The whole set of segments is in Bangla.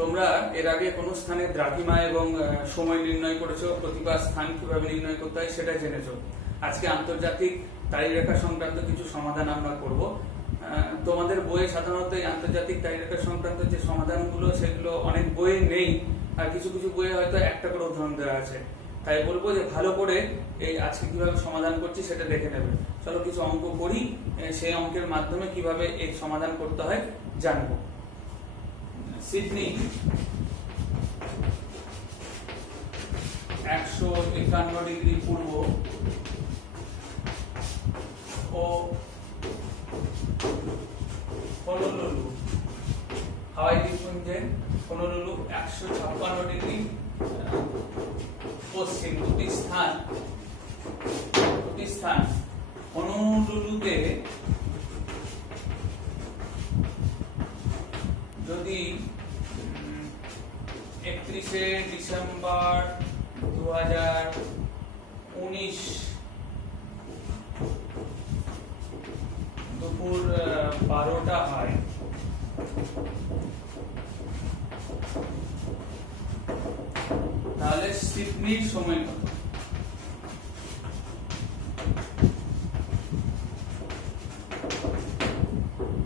তোমরা এর আগে কোন স্থানে দ্রাঘিমা এবং সময় নির্ণয় করেছো, প্রতিবার স্থান কিভাবে নির্ণয় করতে হয় সেটা জেনেছো। আজকে আন্তর্জাতিক তারিখরেখা সংক্রান্ত কিছু সমাধান আমরা করব। তোমাদের বইয়ে সাধারণত এই আন্তর্জাতিক তারিখরেখা সংক্রান্ত যে সমাধানগুলো সেগুলো অনেক বইয়ে নেই, আর কিছু কিছু বইয়ে হয়তো একটা করে উদাহরণ দেওয়া আছে। তাই বলবো যে ভালো করে এই আজকে কিভাবে সমাধান করছি সেটা দেখে নেবে। চলো কিছু অঙ্ক করি, সেই অঙ্কের মাধ্যমে কিভাবে এই সমাধান করতে হয় জানবো। সিডনি 151 ডিগ্রি পূর্ব ও হনুলুলু হাওয়াই দ্বীপপুঞ্জের হনুলুলু 156 ডিগ্রি পশ্চিম, দুটি স্থান হনুলুলুতে যদি 31শে ডিসেম্বর 2019 দুপুর 12টা হয়, তাহলে সিডনির সময় কত?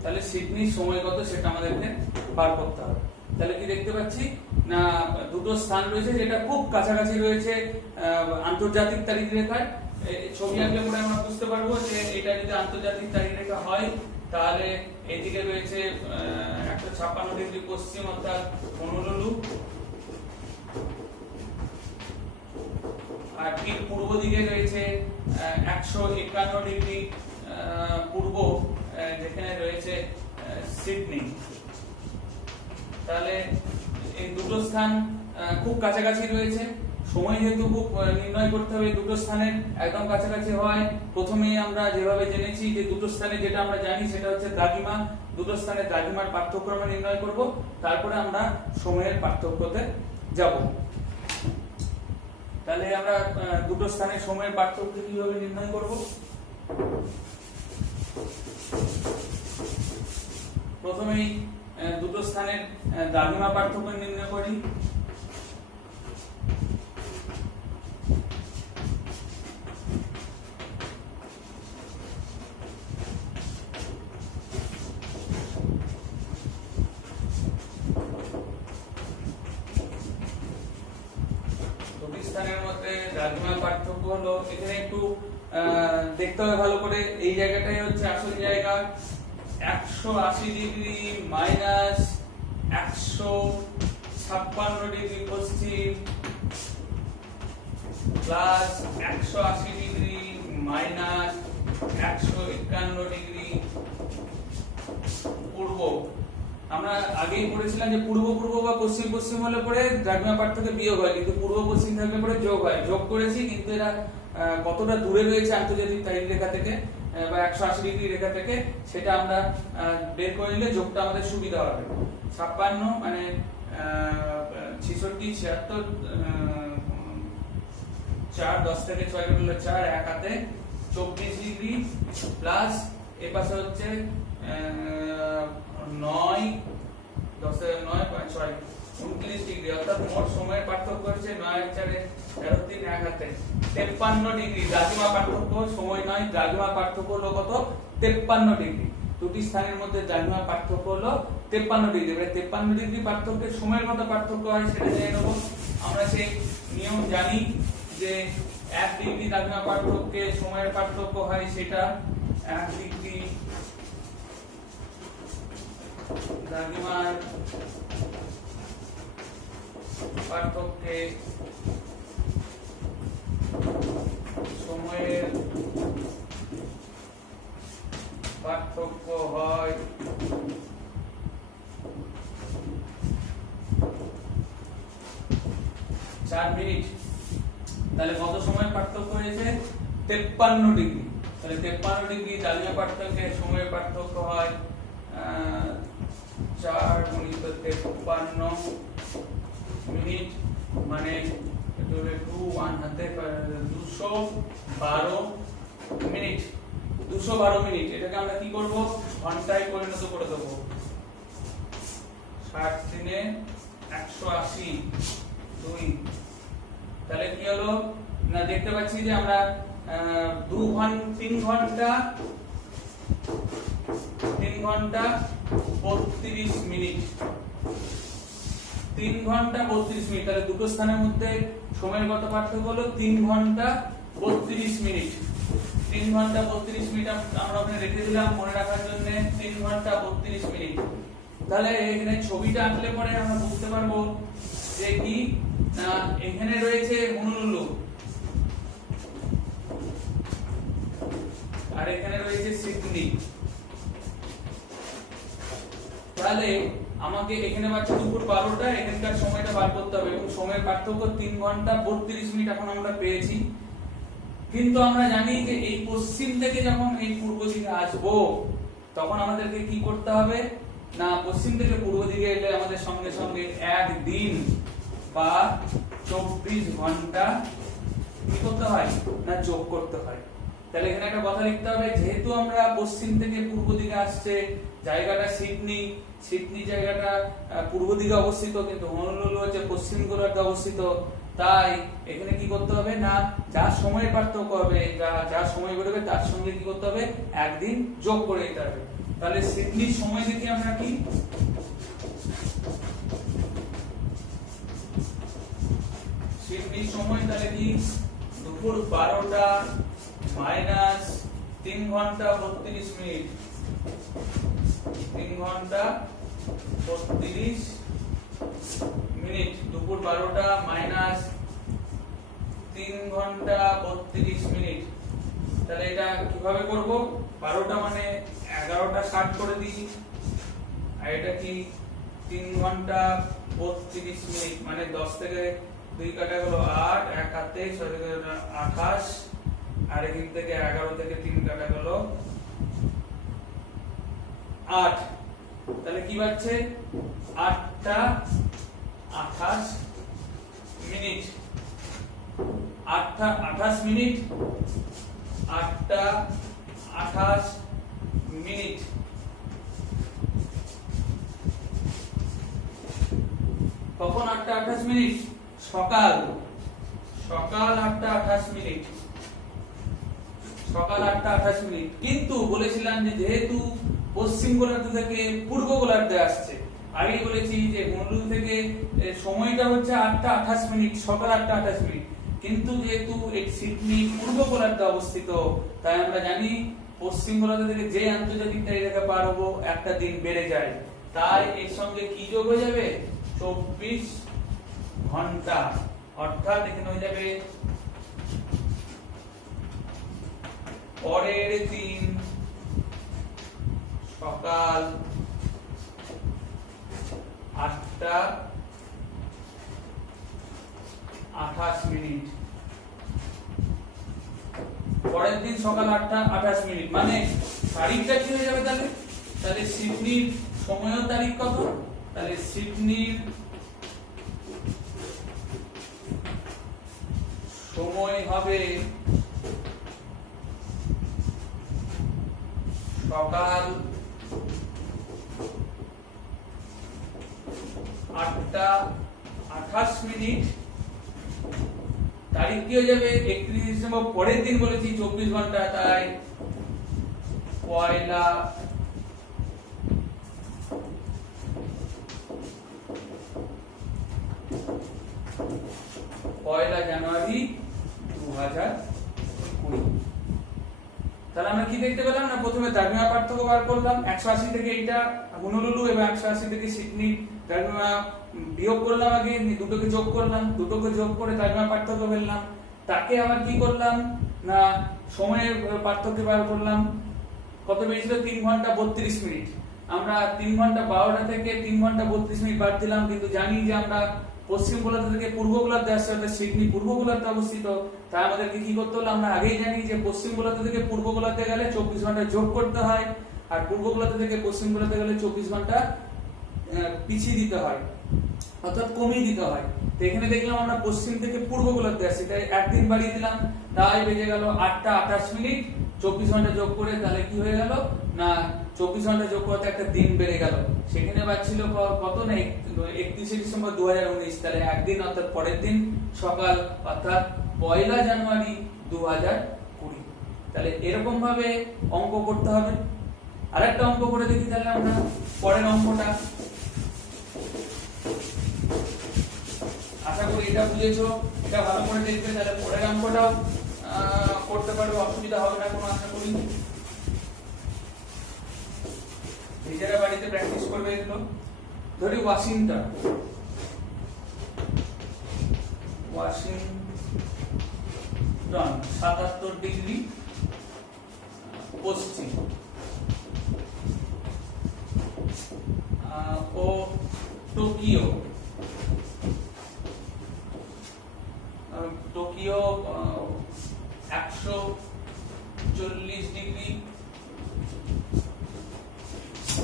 তাহলে সিডনির সময় কত সেটা আমাদেরকে বার করতে হবে। তাহলে কি দেখতে পাচ্ছি না, দুটো স্থান রয়েছে যেটা খুব কাছাকাছি রয়েছে আন্তর্জাতিক তারিখরেখায়। ছবি আঁকলে পরে আমরা বুঝতে পারবো যে এটা যদি আন্তর্জাতিক তারিখরেখা হয় তাহলে এদিকে রয়েছে 156 ডিগ্রি পশ্চিম অর্থাৎ হনুলুলু, আর ঠিক পূর্ব দিকে রয়েছে 151 ডিগ্রি পূর্ব, যেখানে রয়েছে সিডনি। তাহলে এই দুটো স্থান খুব কাছাকাছি রয়েছে। সময় যেহেতু খুব নির্ণয় করতে হবে দুটো স্থানের একদম কাছাকাছি হয়, প্রথমেই আমরা যেভাবে জেনেছি যে দুটো স্থানে যেটা আমরা জানি সেটা হচ্ছে দ্রাঘিমা। দুটো স্থানে দ্রাঘিমার পার্থক্য আমরা নির্ণয় করব, তারপরে আমরা সময়ের পার্থক্যতে যাব। তাহলে আমরা দুটো স্থানের সময়ের পার্থক্য কিভাবে নির্ণয় করব? প্রথমেই দুটো স্থানের দ্রাঘিমা পার্থক্য নির্ণয় করি। দুটি স্থানের মধ্যে দ্রাঘিমা পার্থক্য হলো, এখানে একটু দেখতে হবে ভালো করে, এই জায়গাটাই হচ্ছে আসল জায়গা। 180 ডিগ্রি মাইনাস 156 ডিগ্রি পশ্চিম প্লাস 180 ডিগ্রি মাইনাস 151 ডিগ্রি পূর্ব। আমরা আগেই পড়েছিলাম যে পূর্ব পূর্ব বা পশ্চিম পশ্চিম হলে পরে দ্রাঘিমা পার্থক্য বিয়োগ হয়, কিন্তু পূর্ব পশ্চিম থাকলে পরে যোগ হয়। যোগ করেছি, কিন্তু এরা কতটা দূরে রয়েছে আন্তর্জাতিক তারিখরেখা থেকে বা 180 ডিগ্রি রেখা থেকে সেটা আমরা বের করে নিলে যোগটা আমাদের সুবিধা হবে। 56 মানে 66 76 4 10 থেকে 6 হলো 4, এক হাতে 24 ডিগ্রি প্লাস এ পাশে হচ্ছে 9 10 9 5 6 29 ডিগ্রি, অর্থাৎ মোট সময়ের পার্থক্য হচ্ছে 9 4 13 3 এক হাতে 53 ডিগ্রি। দ্রাঘিমা পার্থক্য সময় নয়, দ্রাঘিমা পার্থক্য হলো কত? 53 ডিগ্রি। দুটি স্থানের মধ্যে দ্রাঘিমা পার্থক্য হলো 53 ডিগ্রি। এবারে 53 ডিগ্রি পার্থক্যের সময়ের কত পার্থক্য হয় সেটা জেনে নেব। আমরা সেই নিয়ম জানি যে 1 ডিগ্রি দ্রাঘিমা পার্থক্যে সময়ের পার্থক্য হয়, সেটা 1 ডিগ্রি দ্রাঘিমার পার্থক্যে সময়ের পার্থক্য হয় 4 মিনিট। তাহলে কত সময় পার্থক্য হয়েছে? 53 ডিগ্রি। তাহলে 53 ডিগ্রি দ্রাঘিমা পার্থক্যে সময়ের পার্থক্য হয় 4 গুণিত 53 মিনিট, মানে 2 1 হাতে 212 মিনিট। 212 মিনিট এটাকে আমরা কি করব? ঘন্টায় পরিণত করে দেব। 60 দিনে 180 2, তাহলে কি হলো না দেখতে পাচ্ছি যে আমরা 3 ঘন্টা 32 মিনিট 3 ঘন্টা 32 মিনিট, তাহলে দুটো স্থানের মধ্যে সময়ের কত পার্থক্য হলো 3 ঘন্টা 32 মিনিট। 3 ঘন্টা 32 মিনিট আমরা ওখানে রেখে দিলাম মনে রাখার জন্য, 3 ঘন্টা 32 মিনিট। তাহলে এখানে ছবিটা আঁকলে পরে আমরা বুঝতে পারবো যে কি না এখানে রয়েছে হনুলুলু আর এখানে রয়েছে সিডনি। তাহলে আমাকে এখানে পাচ্ছে দুপুর 12টা, এখানকার সময়টা বার করতে হবে এবং সময়ের পার্থক্য 3 ঘন্টা 32 মিনিট এখন আমরা পেয়েছি। কিন্তু আমরা জানি যে এই পশ্চিম থেকে যখন এই পূর্ব দিকে আসবো তখন আমাদেরকে কি করতে হবে না পশ্চিম থেকে পূর্ব দিকে এলে আমাদের সঙ্গে সঙ্গে এক দিন বা 24 ঘন্টা কি করতে হয় না যোগ করতে হয়। তাহলে এখানে একটা কথা লিখতে হবে, যেহেতু আমরা পশ্চিম থেকে পূর্ব দিকে আসছে, জায়গাটা সিডনি জায়গাটা পূর্ব দিকে অবস্থিত কিন্তু হনুলুলু হচ্ছে পশ্চিম গোলার্ধে অবস্থিত, তাই এখানে কি করতে হবে না যা সময় পার্থক্য হবে যা সময় বেরোবে তার সঙ্গে কি করতে হবে একদিন যোগ করে দিতে হবে। তাহলে সিডনির সময় দেখি আমরা কি সিডনির সময় তাহলে কি দুপুর 12টা মাইনাস 3 ঘন্টা 32 মিনিট 3 ঘন্টা 32 মিনিট দুপুর 12টা মাইনাস 3 ঘন্টা 32 মিনিট। তাহলে এটা কিভাবে করব 12টা মানে 11টা 60 করে দিই আর এটা কি 3 ঘন্টা 32 মিনিট মানে 10 থেকে 2 কাটা গেল 8 এক হাতে 28 আর এখান থেকে 11 থেকে 3 কাটা গেল 8। তাহলে কি বাড়ছে 8টা 28 মিনিট 8টা 28 মিনিট 8টা 28 মিনিট। কখন 8টা 28 মিনিট সকাল 8টা 28 মিনিট সকাল 8টা 28 মিনিট। কিন্তু বলেছিলাম যে যেহেতু পশ্চিম গোলার্ধ থেকে পূর্ব গোলার্ধে আসছে, আগেই বলেছি যে হনুলুলু থেকে সময়টা হচ্ছে 8টা 28 মিনিট সকাল 8টা 28 মিনিট, কিন্তু যেহেতু এই সিডনি পূর্ব গোলার্ধে অবস্থিত তাই আমরা জানি পশ্চিম গোলার্ধ থেকে যে আন্তর্জাতিক তারিখা পার হবো একটা দিন বেড়ে যায়, তাই এর সঙ্গে কি যোগ হয়ে যাবে 24 ঘন্টা, অর্থাৎ এখানে হয়ে যাবে পরের দিন সকাল 8টা 28 মিনিট পরের দিন সকাল 8টা 28 মিনিট মানে তারিখটা কি হয়ে যাবে তাহলে সিডনির সময় ও তারিখ কত, তাহলে সিডনির সময় হবে সকাল 8টা 28 মিনিট, তারিখ কি হয়ে যাবে 31 ডিসেম্বর, পরের দিন বলেছি 24 ঘন্টা, তাই পয়লা জানুয়ারি 2020। তাহলে আমরা কি দেখতে পেলাম না প্রথমে দ্রাঘিমা পার্থক্য বার করলাম 180 থেকে এইটা হনুলুলু এবং 180 থেকে সিডনি দ্রাঘিমা বিয়োগ করলাম, আগে দুটোকে যোগ করলাম, দুটোকে যোগ করে দ্রাঘিমা পার্থক্য পেলাম, তাকে আবার কি করলাম না সময়ের পার্থক্য বার করলাম, কত বেরিয়েছিল 3 ঘন্টা 32 মিনিট। আমরা 3 ঘন্টা 12টা থেকে 3 ঘন্টা 32 মিনিট বাদ দিলাম, কিন্তু জানি যে আমরা পশ্চিম গোলার্ধ থেকে পূর্ব গোলার্ধে আসছে অর্থাৎ সিডনি পূর্ব গোলার্ধে অবস্থিত, তাই আমাদেরকে কি করতে হলো আমরা আগেই জানি যে পশ্চিম গোলার্ধ থেকে পূর্ব গোলার্ধে গেলে 24 ঘন্টা যোগ করতে হয় আর পূর্ব গোলার্ধ থেকে পশ্চিম গোলার্ধে গেলে 24 ঘন্টা পিছিয়ে দিতে হয় অর্থাৎ কমিয়ে দিতে হয়। তো এখানে দেখলাম আমরা পশ্চিম থেকে পূর্ব গোলার্ধে আসছি তাই একদিন বাড়িয়ে দিলাম, তাই বেজে গেল 8টা 28 মিনিট 24 ঘন্টা যোগ করে, তাহলে কি হয়ে গেল না 24 ঘন্টা যোগ করতে একটা দিন বেড়ে গেল, সেখানে পাচ্ছিল কত না 31শে ডিসেম্বর 2019, তাহলে একদিন অর্থাৎ পরের দিন সকাল অর্থাৎ 1 জানুয়ারি 2020। তাহলে এরকম ভাবে অঙ্ক করতে হবে। আরেকটা অঙ্ক করে দেখি তাহলে আমরা পরের অঙ্কটা। আশা করি এটা বুঝেছো, এটা ভালো করে দেখবে, তাহলে পরের অঙ্কটাও করতে পারবে, অসুবিধা হবে না কোনো, আশা করি। নিজেরা বাড়িতে প্র্যাকটিস করবে এগুলো। ধরি ওয়াশিংটন 77 ডিগ্রি পশ্চিম, ও টোকিও 140 ডিগ্রি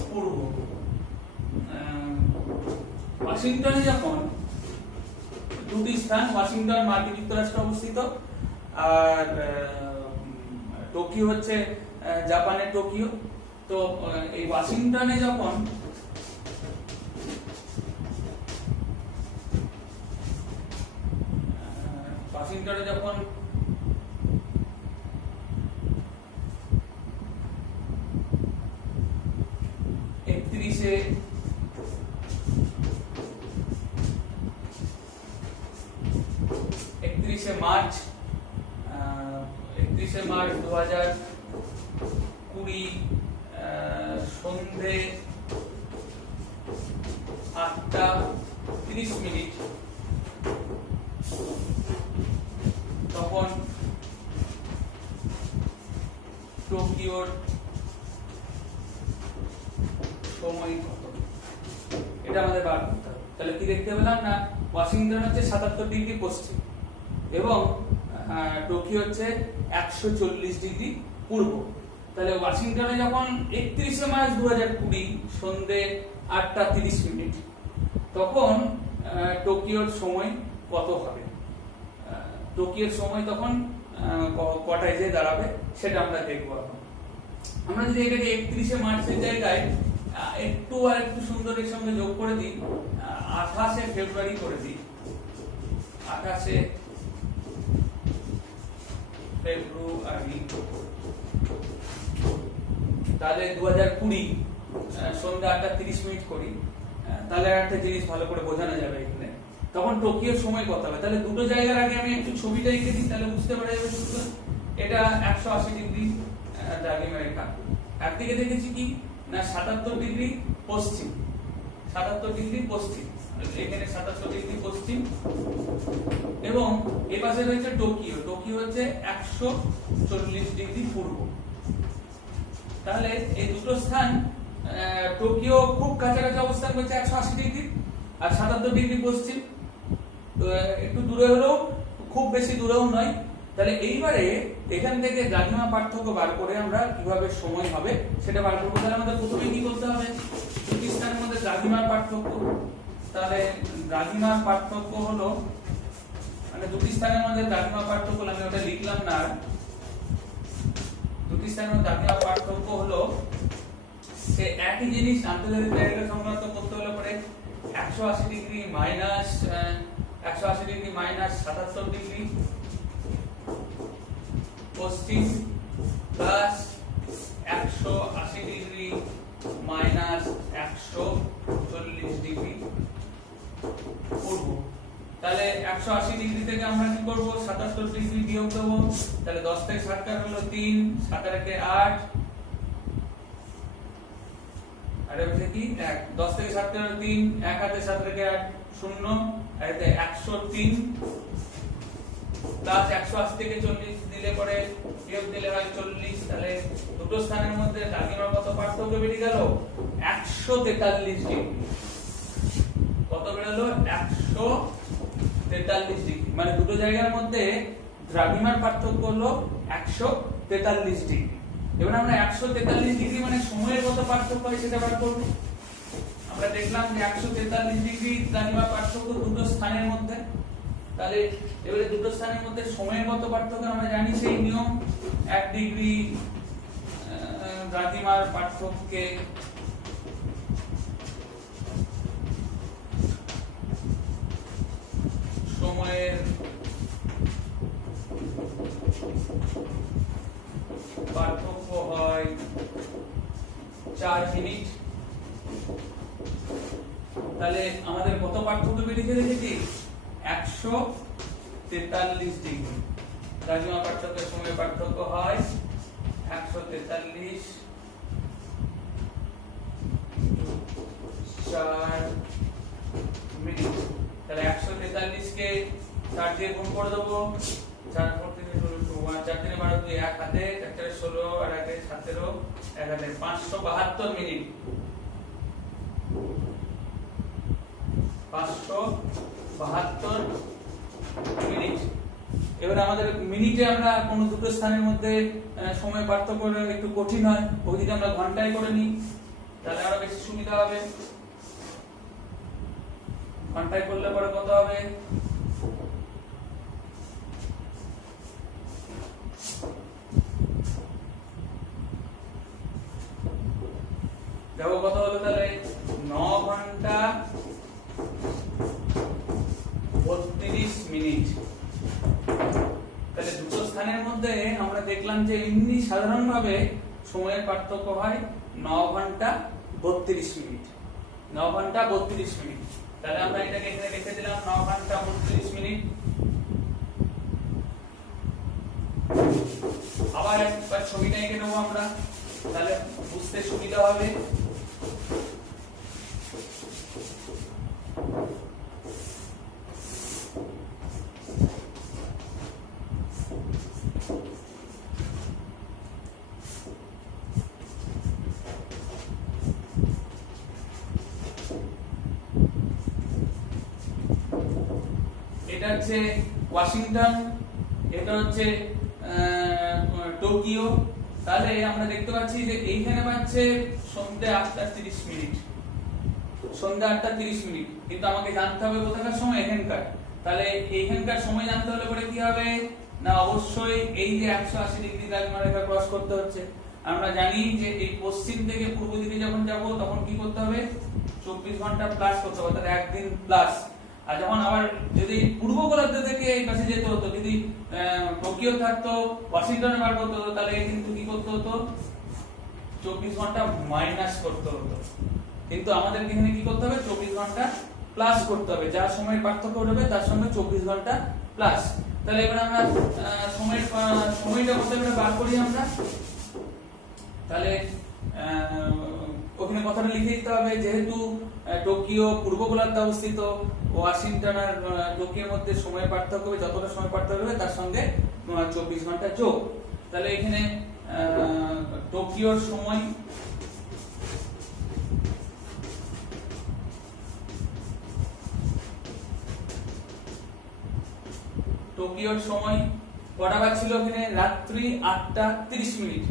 পূর্ব। ওয়াশিংটনে যখন দুটি স্থান, ওয়াশিংটন মার্কিন যুক্তরাষ্ট্রে অবস্থিত, আর টোকিও হচ্ছে জাপানের টোকিও। তো এই ওয়াশিংটনে যখন যখন 31শে মার্চ 2020 সন্ধে 8:30 তখন টোকিওর সময় কত, এটা আমাদের বার করতে হবে। তাহলে কি দেখতে পেলাম না, ওয়াশিংটন হচ্ছে 77 ডিগ্রি পশ্চিম এবং টোকিও হচ্ছে 140 ডিগ্রি পূর্ব। তাহলে ওয়াশিংটনে যখন 31শে মার্চ 2020 সন্ধে 8:30 তখন টোকিওর সময় কত হবে, টোকিওর সময় তখন কটায় যে দাঁড়াবে সেটা আমরা দেখবো। এখন আমরা যদি এটাকে 31শে মার্চের জায়গায় একটু আর একটু সুন্দরের সঙ্গে যোগ করে দিই, 28শে ফেব্রুয়ারি করে দিই, 28শে ফেব্রুয়ারি, তাহলে 2020 সন্ধ্যা 8:30 করি, তাহলে একটা জিনিস ভালো করে বোঝানো যাবে এখানে। তখন টোকিওর সময় কত হবে, তাহলে দুটো জায়গার আগে আমি একটু ছবিটা এঁকে দিই, তাহলে বুঝতে পারা যাবে। এটা 180 ডিগ্রি দ্রাঘিমা রেখা, একদিকে দেখেছি কি না 77 ডিগ্রি পশ্চিম, 77 ডিগ্রি পশ্চিম, এখানে 77 ডিগ্রি পশ্চিম, এবং এ পাশে রয়েছে টোকিও, টোকিও হচ্ছে 140 ডিগ্রি পূর্ব। তাহলে এই দুটো স্থান, টোকিও খুব কাছাকাছি অবস্থান করছে 180 ডিগ্রি, আর 77 ডিগ্রি পশ্চিম, একটু দূরে হলেও খুব বেশি দূরেও নয়। তাহলে এইবারে এখান থেকে দ্রাঘিমা পার্থক্য বার করে আমরা কিভাবে সময় হবে সেটা বার করবো। তাহলে আমাদের প্রথমে কি করতে হবে, দুটি স্থানের মধ্যে দ্রাঘিমার পার্থক্য। তাহলে দ্রাঘিমার পার্থক্য হলো, মানে দুটি স্থানের মধ্যে দ্রাঘিমা পার্থক্য, আমি ওটা লিখলাম না, দুটি স্থানের মধ্যে দ্রাঘিমা পার্থক্য হলো সে একই জিনিস আন্তর্জাতিক জায়গা সংক্রান্ত করতে হলে পরে 180 ডিগ্রি মাইনাস 77 ডিগ্রি পশ্চিম প্লাস 180 ডিগ্রি মাইনাস 140 ডিগ্রি পূর্ব। তাহলে 180 ডিগ্রি থেকে আমরা কি করব, 77 ডিগ্রি বিয়োগ দেব, তাহলে 10 থেকে 7 কাটা হলো 3, 7 আর 8, আর হচ্ছে কি 1, 10 থেকে 7 কাটা 3, 1 হাতে 7 থেকে 8 0, আর এতে 103 প্লাস 180 থেকে 40 দিলে পরে বিয়োগ দিলে হয় 40। তাহলে দুটো স্থানের মধ্যে দ্রাঘিমার কত পার্থক্য বেরিয়ে গেল, 143 ডিগ্রি। কত বেরোলো, 143 ডিগ্রি, মানে দুটো জায়গার মধ্যে দ্রাঘিমার পার্থক্য হলো 143 ডিগ্রি। এবার আমরা 143 ডিগ্রি মানে সময়ের কত পার্থক্য হয় সেটা বার করব। আমরা দেখলাম যে 143 ডিগ্রি দ্রাঘিমার পার্থক্য দুটো স্থানের মধ্যে। তাহলে এবারে দুটো স্থানের মধ্যে সময়ের কত পার্থক্য আমরা জানি, সেই নিয়ম 1 ডিগ্রি দ্রাঘিমার পার্থক্যে সময়ের পার্থক্য হয় 4 মিনিট। তাহলে আমাদের কত পার্থক্য বেরিয়ে দেখেছি? 143 ডিগ্রি। দ্রাঘিমা পার্থক্যের সময় পার্থক্য হয় 143 4 মিনিট। তাহলে 143 কে 4 দিয়ে গুণ করে দেবো। 4 4 3 4 3 12 2 1 হাতে 4 4 16 আর 1 17 1 হাতে 572 মিনিট। 572 মিনিট। এবার আমাদের মিনিটে আমরা কোন দুটো স্থানের মধ্যে সময় পার্থক্য একটু কঠিন হয়, ওইদিকে আমরা ঘন্টায় করে নিই, তাহলে আরো বেশি সুবিধা হবে। ঘন্টায় করলে পরে কত হবে? দেখো কত হলো তাহলে 9 ঘন্টা 32 মিনিট। তাহলে দুটো স্থানের মধ্যে আমরা দেখলাম যে এমনি সাধারণভাবে সময়ের পার্থক্য হয় 9 ঘন্টা 32 মিনিট। 9 ঘন্টা 32 মিনিট। তাহলে আমরা এটাকে এখানে লিখে দিলাম 9 ঘন্টা 32 মিনিট। আবার একবার ছবিটা এঁকে নেবো আমরা, তাহলে বুঝতে সুবিধা হবে। এটা হচ্ছে ওয়াশিংটন, এটা হচ্ছে টোকিও। তাহলে আমরা দেখতে পাচ্ছি যে এইখানে পাচ্ছে সন্ধ্যে 8:30 মিনিট। সন্ধ্যে 8:30 মিনিট, কিন্তু আমাকে জানতে হবে কোথাকার সময়, এখানকার। তাহলে এইখানকার সময় জানতে হলে পরে কি হবে না, অবশ্যই এই যে 180 ডিগ্রি দ্রাঘিমা রেখা ক্রস করতে হচ্ছে। আমরা জানি যে এই পশ্চিম থেকে পূর্ব দিকে যখন যাব তখন কি করতে হবে, 24 ঘন্টা প্লাস করতে হবে, তাহলে একদিন প্লাস। আর যখন আবার যদি পূর্ব গোলার্ধ থেকে এই পাশে যেতে হতো, যদি টোকিও থাকতো, ওয়াশিংটনে বার করতে হতো, তাহলে কিন্তু কি করতে হতো, 24 ঘন্টা মাইনাস করতে হতো। কিন্তু আমাদের এখানে কি করতে হবে, 24 ঘন্টা প্লাস করতে হবে। যার সময়ের পার্থক্য হবে তার সঙ্গে 24 ঘন্টা প্লাস। তাহলে এবার আমরা সময়টা কত করে বার করি আমরা, তাহলে ওখানে কথাটা লিখে দিতে হবে। যেহেতু টোকিও পূর্ব গোলার্ধে অবস্থিত, ওয়াশিংটন আর টোকিওর মধ্যে সময় পার্থক্য হবে, যতটা সময় পার্থক্য হবে তার সঙ্গে 24 ঘন্টা যোগ। তাহলে এখানে টোকিওর সময় কটা বাজছিল ওখানে, রাত্রি 8:30 মিনিট।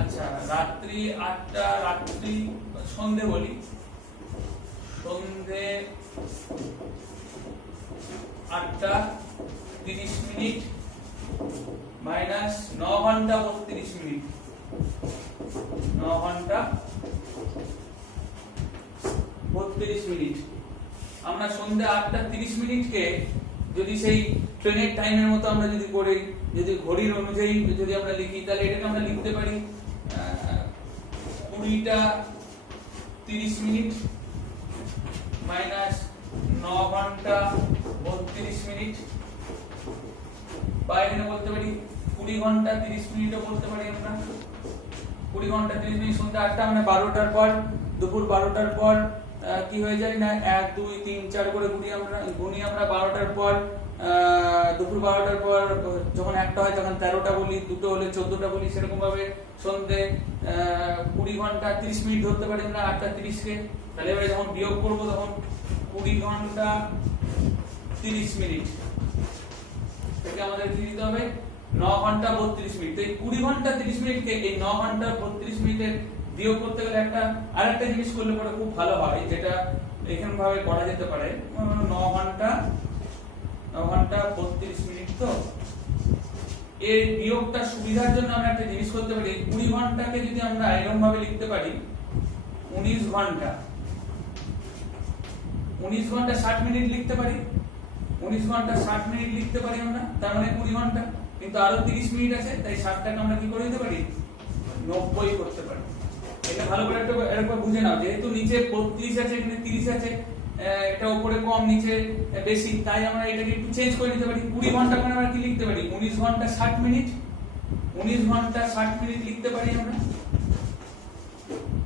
আচ্ছা, রাত্রি 8টা, রাত্রি সন্ধে বলি, সন্ধে 8:30 মিনিট মাইনাস 9 ঘন্টা 32 মিনিট। 9 ঘন্টা 32 মিনিট। আমরা সন্ধে 8:30 মিনিটকে যদি সেই ট্রেনের টাইমের মতো আমরা যদি করি, যদি ঘড়ির অনুযায়ী যদি আমরা লিখি, তাহলে এটাকে আমরা লিখতে পারি 20:30 মিনিট মাইনাস 9 ঘন্টা 32 মিনিট, বা এখানে বলতে পারি 20 ঘন্টা 30 মিনিটও বলতে পারি আমরা। 20 ঘন্টা 30 মিনিট, সন্ধ্যা 8টা মানে 12টার পর, দুপুর 12টার পর কি হয়ে যায় না, 1 2 3 4 করে গুনি আমরা 12টার পর, দুপুর 12টার পর যখন 1টা হয় তখন 13টা বলি, 2টো হলে 14টা বলি, সেরকম ভাবে সন্ধ্যে 20 ঘন্টা 30 মিনিট ধরতে পারি আমরা 8:30 কে। তাহলে এবারে যখন বিয়োগ করব তখন 20 ঘন্টা 30 মিনিট থেকে আমাদের কি দিতে হবে, 9 ঘন্টা 32 মিনিট। তো এই 20 ঘন্টা 30 মিনিটকে এই 9 ঘন্টা 32 মিনিটের বিয়োগ করতে গেলে আরেকটা জিনিস করলে পরে খুব ভালো হয়, যেটা এখানে ভাবে করা যেতে পারে। 9 ঘন্টা 32 মিনিট, তো এই বিয়োগটা সুবিধার জন্য আমরা একটা জিনিস করতে পারি, 20 ঘন্টাকে যদি আমরা এরকম ভাবে লিখতে পারি 19 ঘন্টা, 19 ঘন্টা 60 মিনিট লিখতে পারি, 19 ঘন্টা 60 মিনিট লিখতে পারি আমরা, তার মানে 20 ঘন্টা, কিন্তু আরো 30 মিনিট আছে, তাই 60টাকে আমরা কি করে দিতে পারি 90 করতে পারি। এটা ভালো করে একবার বুঝে নাও, যেহেতু নিচে 32 আছে এখানে 30 আছে, এটা উপরে কম নিচে বেশি, তাই আমরা এটাকে একটু চেঞ্জ করে নিতে পারি। 20 ঘন্টা মানে আমরা কি লিখতে পারি 19 ঘন্টা 60 মিনিট, 19 ঘন্টা 60 মিনিট লিখতে পারি আমরা।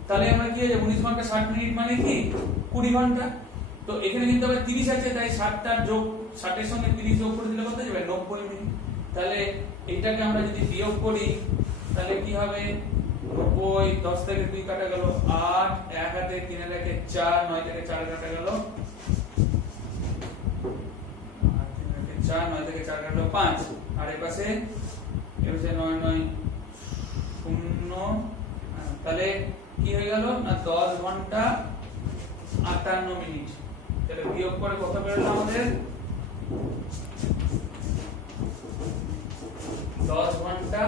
তাহলে আমরা কি হয়ে যাবে 19 ঘন্টা 60 মিনিট মানে কি 20 ঘন্টা। তো এখানে কিন্তু আবার 30 আছে, তাই 60টার যোগ 60 এর সঙ্গে 30 যোগ করে দিলে কত যাবে 90 মিনিট। তাহলে এটাকে আমরা যদি বিয়োগ করি তাহলে কি হবে 90, 10 থেকে 2 কাটা গেল 8, 1 হাতে 3 এর একে 4, 9 থেকে 4 কাটা গেল 4, 9 থেকে 4 কাটলো 5, আর এই পাশে 9 9 0, তাহলে কি হয়ে গেল না 10 ঘন্টা 58 মিনিট। তাহলে বিয়োগ করে কত বেরোলো আমাদের 10 ঘন্টা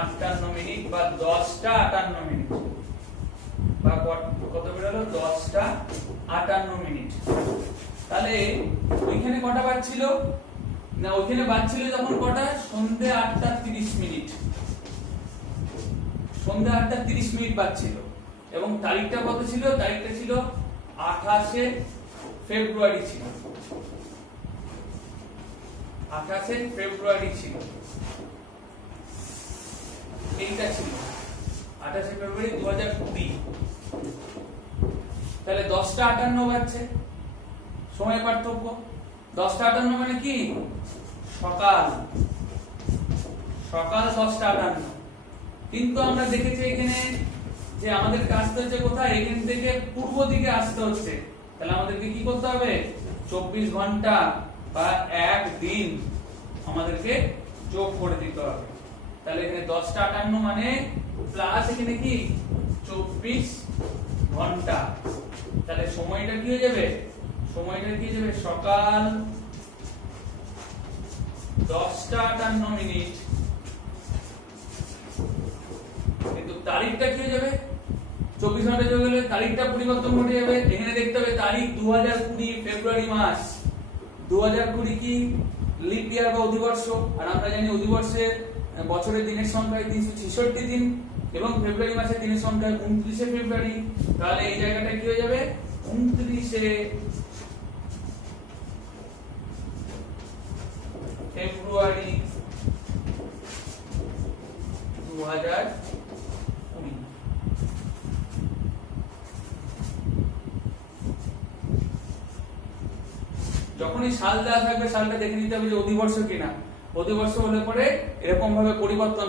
58 মিনিট বা 10টা 58 মিনিট, বা কত বেরোলো 10টা 58 মিনিট। তাহলে ওইখানে কটা বাজছিল না, ওইখানে বাজছিল যখন কটা সন্ধ্যে 8টা 30 মিনিট, সন্ধ্যে 8টা 30 মিনিট বাজছিল, এবং তারিখটা কত ছিল, তারিখটা ছিল 28শে ফেব্রুয়ারি ছিল, 28শে ফেব্রুয়ারি ছিল, এইটা ছিল 28শে ফেব্রুয়ারি 2020। তাহলে 10টা 58 বাজছে, সময় পার্থক্য 10টা 58 মানে কি সকাল, সকাল 10টা 58। কিন্তু আমরা দেখেছি এখানে যে আমাদেরকে আসতে হচ্ছে কোথায়, এখান থেকে পূর্ব দিকে আসতে হচ্ছে, তাহলে আমাদেরকে কি করতে হবে 24 ঘন্টা বা এক দিন আমাদেরকে যোগ করে দিতে হবে। তাহলে এখানে 10টা 58 মানে প্লাস এখানে কি 24 ঘন্টা, তাহলে সময়টা কি হয়ে যাবে, সময়টা কি হয়ে যাবে সকাল 10টা 58 মিনিট, কিন্তু তারিখটা কি হয়ে যাবে 24 ঘন্টা যোগ হলে তারিখটা পরিবর্তন ঘটে যাবে। এখানে দেখতে হবে তারিখ 2020 ফেব্রুয়ারি মাস, 2020 কি লিপ ইয়ার বা অধিবর্ষ, আর আমরা জানি অধিবর্ষের বছরের দিনের সংখ্যা 366 দিন, এবং ফেব্রুয়ারি মাসের দিনের সংখ্যা 29শে ফেব্রুয়ারি। তাহলে এই জায়গাটা কি হয়ে যাবে 29শে ফেব্রুয়ারি 2020। যখনই সাল দেওয়া থাকবে সালটা দেখে নিতে হবে যে অধিবর্ষ কিনা, অধিবর্ষ হলে পরে এরকম ভাবে পরিবর্তন হয়।